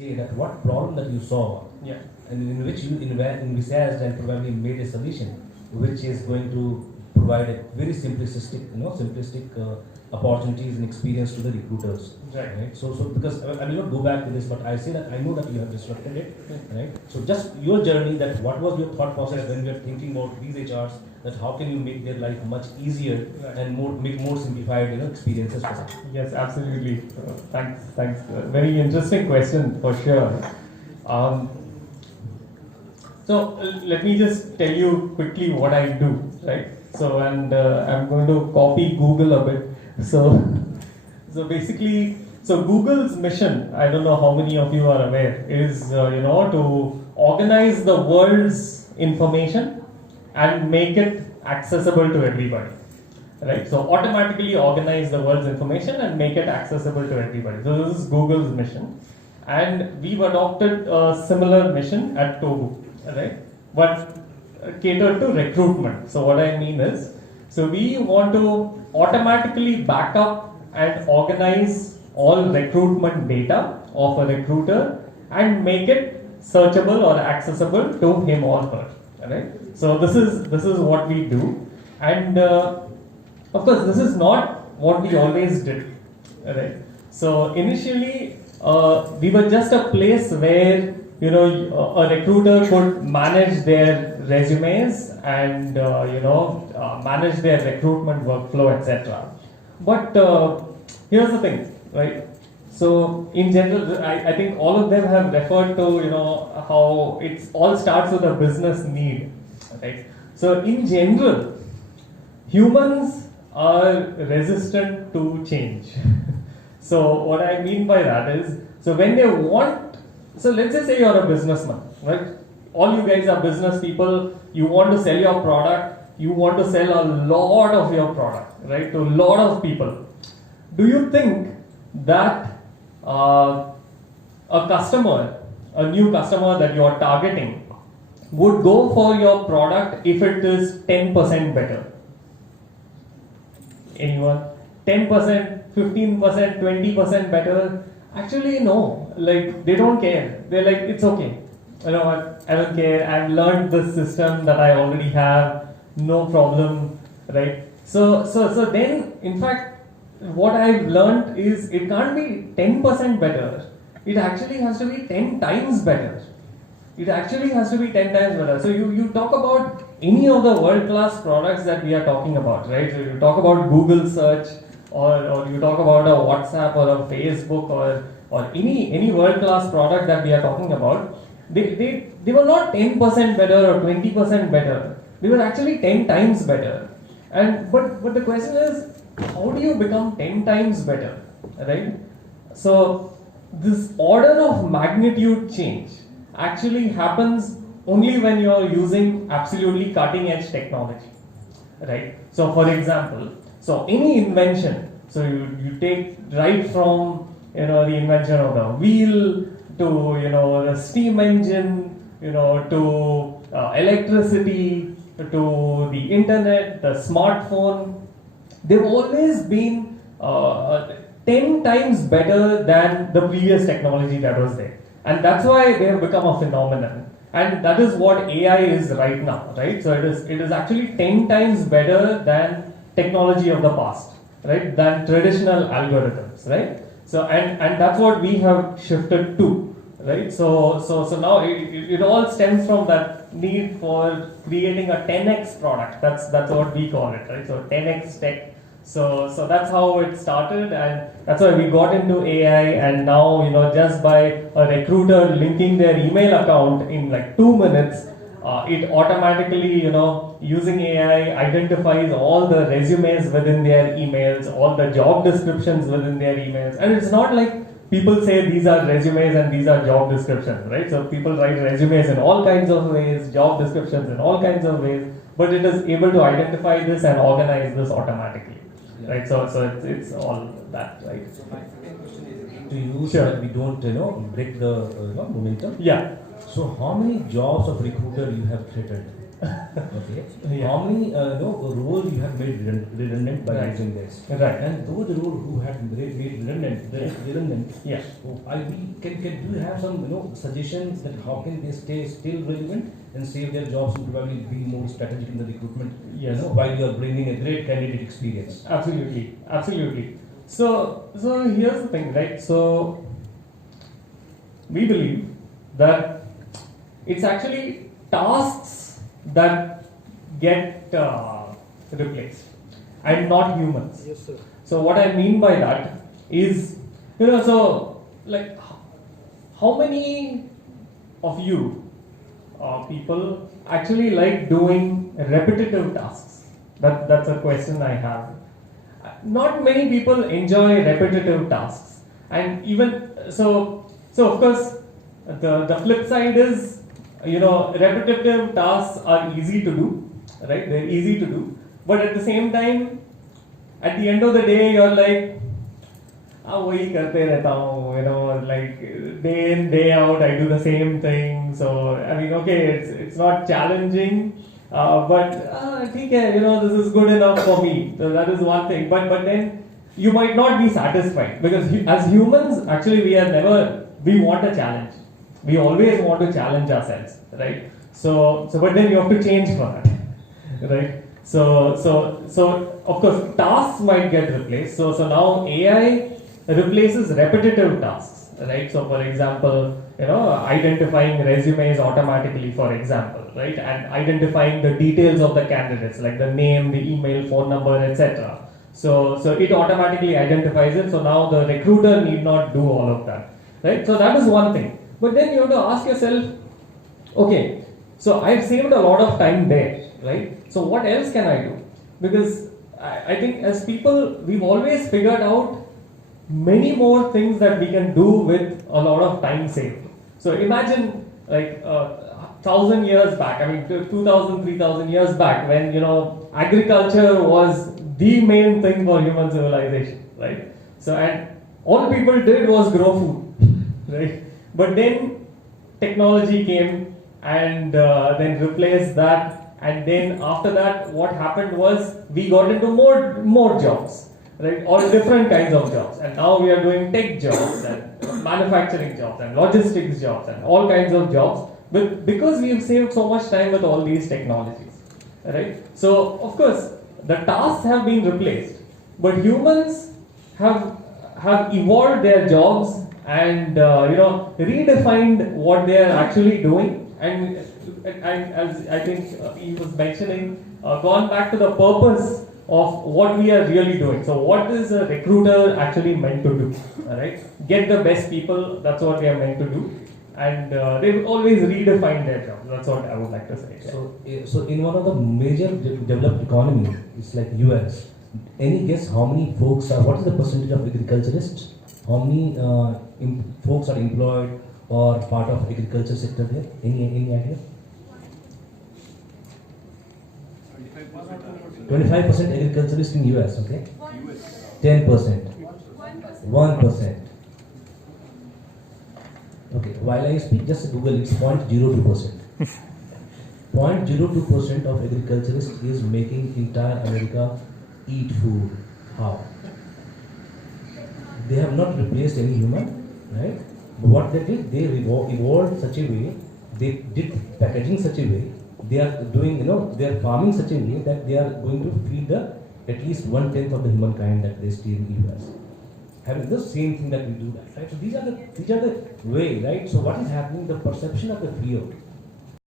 say that what problem that you saw, Yeah. and in which you envisaged and probably made a solution, which is going to provide a very simplistic opportunities and experience to the recruiters. Right. So because I will not go back to this, but I say that I know that you have disrupted it, right? So just your journey, that what was your thought process when you were thinking about these HRs, that how can you make their life much easier and make more simplified, experiences for them. Yes, absolutely. Thanks. Very interesting question for sure. So let me just tell you quickly what I do, right? So and I'm going to copy Google a bit. So basically, so Google's mission, I don't know how many of you are aware, is to organize the world's information and make it accessible to everybody, right? So automatically organize the world's information and make it accessible to everybody. So this is Google's mission, and we've adopted a similar mission at Tobu, right? But catered to recruitment. So what I mean is, so we want to automatically back up and organize all recruitment data of a recruiter and make it searchable or accessible to him or her, right? So this is what we do, and of course this is not what we always did, right? So initially we were just a place where a recruiter could manage their resumes and manage their recruitment workflow, etc. But here's the thing, right? So in general, I think all of them have referred to how it all starts with a business need, right? So in general, humans are resistant to change. So what I mean by that is, so when they want, so let's just say you're a businessman, right? All you guys are business people. You want to sell your product. You want to sell a lot of your product, right, to a lot of people. Do you think that a new customer that you're targeting, would go for your product if it is 10% better? Anyone? 10%, 15%, 20% better? Actually, no. Like, they don't care. They're like, it's okay. You know what? I don't care. I've learned this system that I already have. No problem, right? So then, in fact, what I've learned is it can't be 10% better. It actually has to be 10 times better. It actually has to be 10 times better. So you talk about any of the world-class products that we are talking about, right? So you talk about Google search, or you talk about a WhatsApp or a Facebook or any world-class product that we are talking about, they were not 10% better or 20% better. They were actually 10 times better. But the question is, how do you become 10 times better, right? So this order of magnitude change actually happens only when you're using absolutely cutting edge technology, right? So for example, so any invention, so you take right from the invention of the wheel to the steam engine, to electricity, to the internet, the smartphone, they've always been 10 times better than the previous technology that was there. And that's why they have become a phenomenon. And that is what AI is right now, right? So it is actually 10 times better than technology of the past, right? Than traditional algorithms, right? So and that's what we have shifted to, right? So now it all stems from that need for creating a 10x product. That's what we call it, right? So 10x tech. So that's how it started, and that's why we got into AI. And now just by a recruiter linking their email account in like 2 minutes, it automatically using AI identifies all the resumes within their emails, all the job descriptions within their emails. And it's not like people say these are resumes and these are job descriptions, right? So people write resumes in all kinds of ways, job descriptions in all kinds of ways, but it is able to identify this and organize this automatically. Right, so it's all that, right? So my second question is again to you, sure, so that we don't break the momentum. Yeah. So how many jobs of recruiter you have created? Okay. Yeah. How many roles you have made redundant by Right. using this? Right. And those role who had made redundant. Yeah. So can you have some suggestions that how can they stay still relevant and save their jobs and probably be more strategic in the recruitment? Yes. While you are bringing a great candidate experience. Absolutely, absolutely. So here's the thing, right? So we believe that it's actually tasks that get replaced and not humans. Yes, sir. So what I mean by that is, so like how many of you people actually like doing repetitive tasks? That's a question I have. Not many people enjoy repetitive tasks, and even so of course the flip side is, repetitive tasks are easy to do, right? They're easy to do, but at the same time, at the end of the day, you're like, वही करते रहता हूँ, like day in day out I do the same thing. So I mean, okay, it's not challenging, but ठीक है, this is good enough for me. So that is one thing. But then you might not be satisfied, because as humans, actually we want a challenge. We always want to challenge ourselves, right? So but then you have to change for that, right? So of course tasks might get replaced. So now AI replaces repetitive tasks, right? So for example, identifying resumes automatically, for example, right? And identifying the details of the candidates, like the name, the email, phone number, etc. So it automatically identifies it. So now the recruiter need not do all of that, right? So that is one thing. But then you have to ask yourself, okay, so I've saved a lot of time there, right? So what else can I do? Because I think as people, we've always figured out many more things that we can do with a lot of time saved. So imagine like 1,000 years back, 2,000, 3,000 years back, when agriculture was the main thing for human civilization, right? So and all people did was grow food, right? But then technology came and then replaced that. And then after that, what happened was we got into more jobs, right? All different kinds of jobs. And now we are doing tech jobs and manufacturing jobs and logistics jobs and all kinds of jobs. But because we've saved so much time with all these technologies, right? So of course, the tasks have been replaced, but humans have evolved their jobs and redefined what they are actually doing. And as I think he was mentioning, gone back to the purpose of what we are really doing. So what is a recruiter actually meant to do? Right? Get the best people, that's what they are meant to do. And they've always redefined their job. That's what I would like to say. Yeah. So in one of the major developed economies, it's like US, any guess how many folks are, what is the percentage of agriculturists? How many folks are employed or part of agriculture sector there? Any idea? 25% agriculturist in US, okay? 10%. 1%. Okay, while I speak, just Google, it's 0.02%. 0.02% of agriculturists is making entire America eat food. How? They have not replaced any human, right? But what they did, they evolved such a way, they did packaging such a way, they are doing, they are farming such a way that they are going to feed at least 1/10 of the humankind that they stay in the US. Having the same thing that we do that, right? So these are the way, right? So what is happening? The perception of the fear